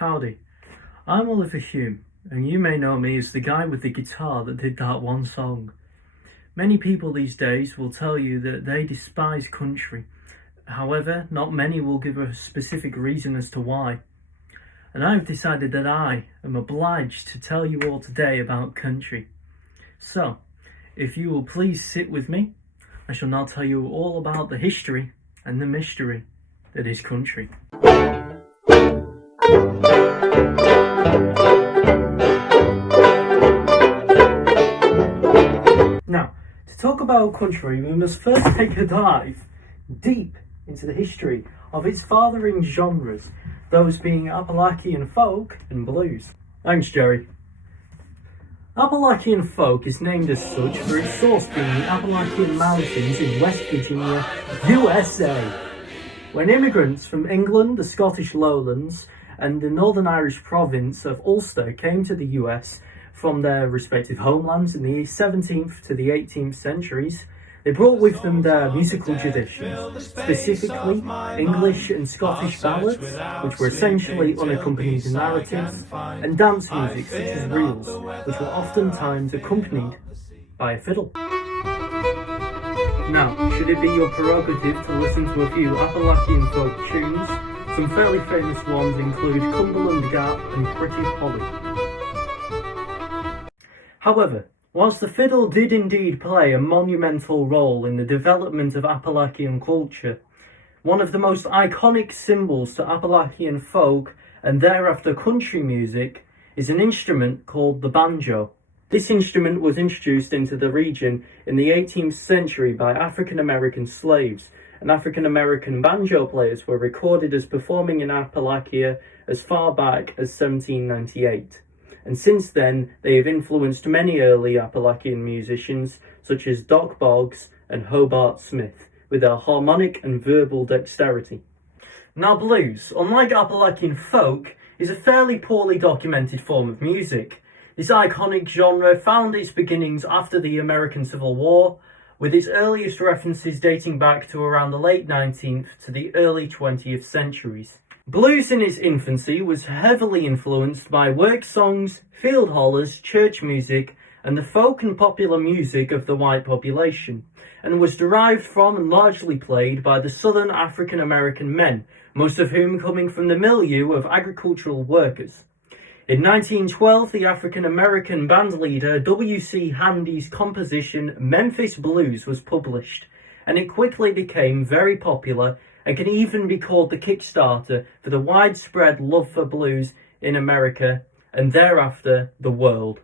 Howdy, I'm Oliver Hulme, and you may know me as the guy with the guitar that did that one song. Many people these days will tell you that they despise country. However, not many will give a specific reason as to why. And I've decided that I am obliged to tell you all today about country. So, if you will please sit with me, I shall now tell you all about the history and the mystery that is country. Now, to talk about country, we must first take a dive deep into the history of its fathering genres, those being Appalachian folk and blues. Thanks, Jerry. Appalachian folk is named as such for its source being the Appalachian Mountains in West Virginia, USA. When immigrants from England, the Scottish lowlands, and the Northern Irish province of Ulster came to the US from their respective homelands in the 17th to the 18th centuries, they brought with them their musical traditions, specifically English and Scottish ballads, which were essentially unaccompanied narratives, and dance music such as reels, which were oftentimes accompanied by a fiddle. Now, should it be your prerogative to listen to a few Appalachian folk tunes, some fairly famous ones include Cumberland Gap and Pretty Polly. However, whilst the fiddle did indeed play a monumental role in the development of Appalachian culture, one of the most iconic symbols to Appalachian folk and thereafter country music is an instrument called the banjo. This instrument was introduced into the region in the 18th century by African American slaves, and African American banjo players were recorded as performing in Appalachia as far back as 1798. And since then, they have influenced many early Appalachian musicians, such as Doc Boggs and Hobart Smith, with their harmonic and verbal dexterity. Now, blues, unlike Appalachian folk, is a fairly poorly documented form of music. This iconic genre found its beginnings after the American Civil War, with its earliest references dating back to around the late 19th to the early 20th centuries. Blues in its infancy was heavily influenced by work songs, field hollers, church music, and the folk and popular music of the white population, and was derived from and largely played by the southern African American men, most of whom coming from the milieu of agricultural workers. In 1912, the African American bandleader W.C. Handy's composition Memphis Blues was published, and it quickly became very popular and can even be called the Kickstarter for the widespread love for blues in America and thereafter the world.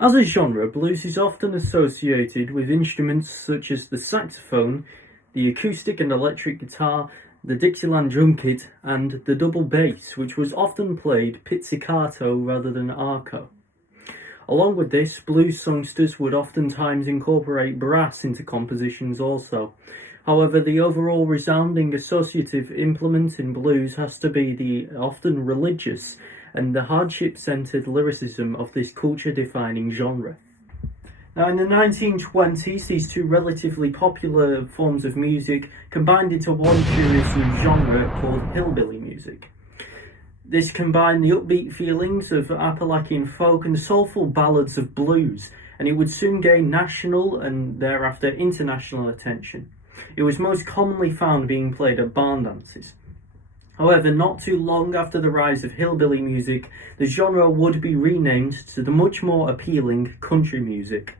As a genre, blues is often associated with instruments such as the saxophone, the acoustic and electric guitar, the Dixieland drum kit, and the double bass, which was often played pizzicato rather than arco. Along with this, blues songsters would oftentimes incorporate brass into compositions also. However, the overall resounding associative implement in blues has to be the often religious and the hardship-centered lyricism of this culture-defining genre. Now, in the 1920s, these two relatively popular forms of music combined into one curious new genre called hillbilly music. This combined the upbeat feelings of Appalachian folk and the soulful ballads of blues, and it would soon gain national and thereafter international attention. It was most commonly found being played at barn dances. However, not too long after the rise of hillbilly music, the genre would be renamed to the much more appealing country music.